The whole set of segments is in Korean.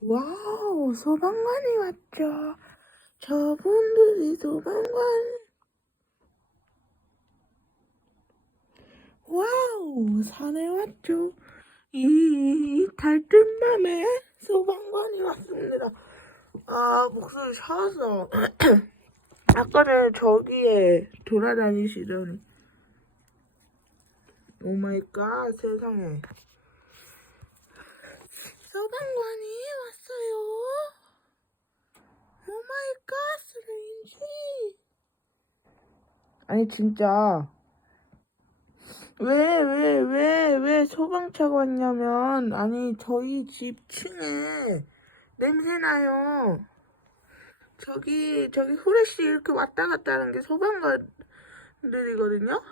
와우, 소방관이 왔죠. 저분들이 소방관. 와우, 산에 왔죠. 이 달뜬 밤에 소방관이 왔습니다. 아, 목소리 샤워서. 아까 전에 저기에 돌아다니시더니. 오마이갓, 세상에. 소방관이 왔어요. 오마이갓, 스레인지. 아니, 진짜. 왜, 왜, 왜, 왜 소방차가 왔냐면, 아니, 저희 집 층에 냄새나요. 저기, 저기 후레쉬 이렇게 왔다 갔다 하는 게 소방관들이거든요?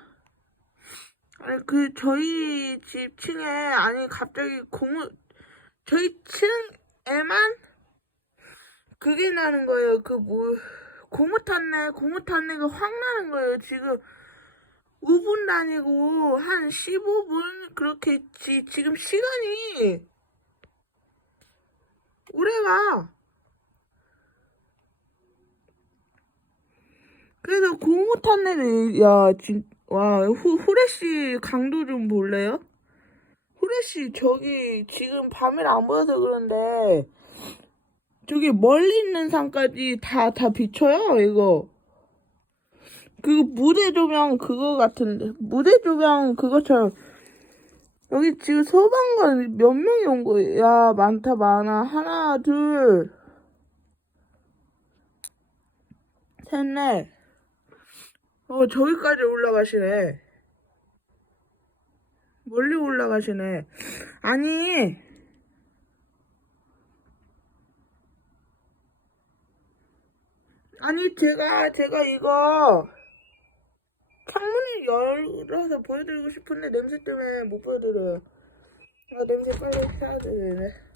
아니, 그, 저희 집 층에, 아니, 갑자기 고무, 저희 층에만 그게 나는 거예요. 그, 뭐, 고무 탔네, 고무 탔네 가 확 나는 거예요. 지금 5분 다니고 한 15분 그렇게 지, 지금 시간이 오래가. 그래서 고무 탔네를 야, 진, 와, 후, 후레쉬 강도 좀 볼래요? 후레쉬 저기 지금 밤에는 안 보여서 그런데 저기 멀리 있는 산까지 다, 다 비춰요, 이거. 그 무대 조명 그거 같은데 무대 조명 그것처럼. 여기 지금 소방관 몇 명이 온 거야? 야 많다 많아. 하나 둘 셋 넷. 어 저기까지 올라가시네. 멀리 올라가시네. 아니 아니 제가 제가 이거 창문을 열어서 보여드리고 싶은데 냄새 때문에 못 보여드려요. 아 냄새 빨리 해야 되네.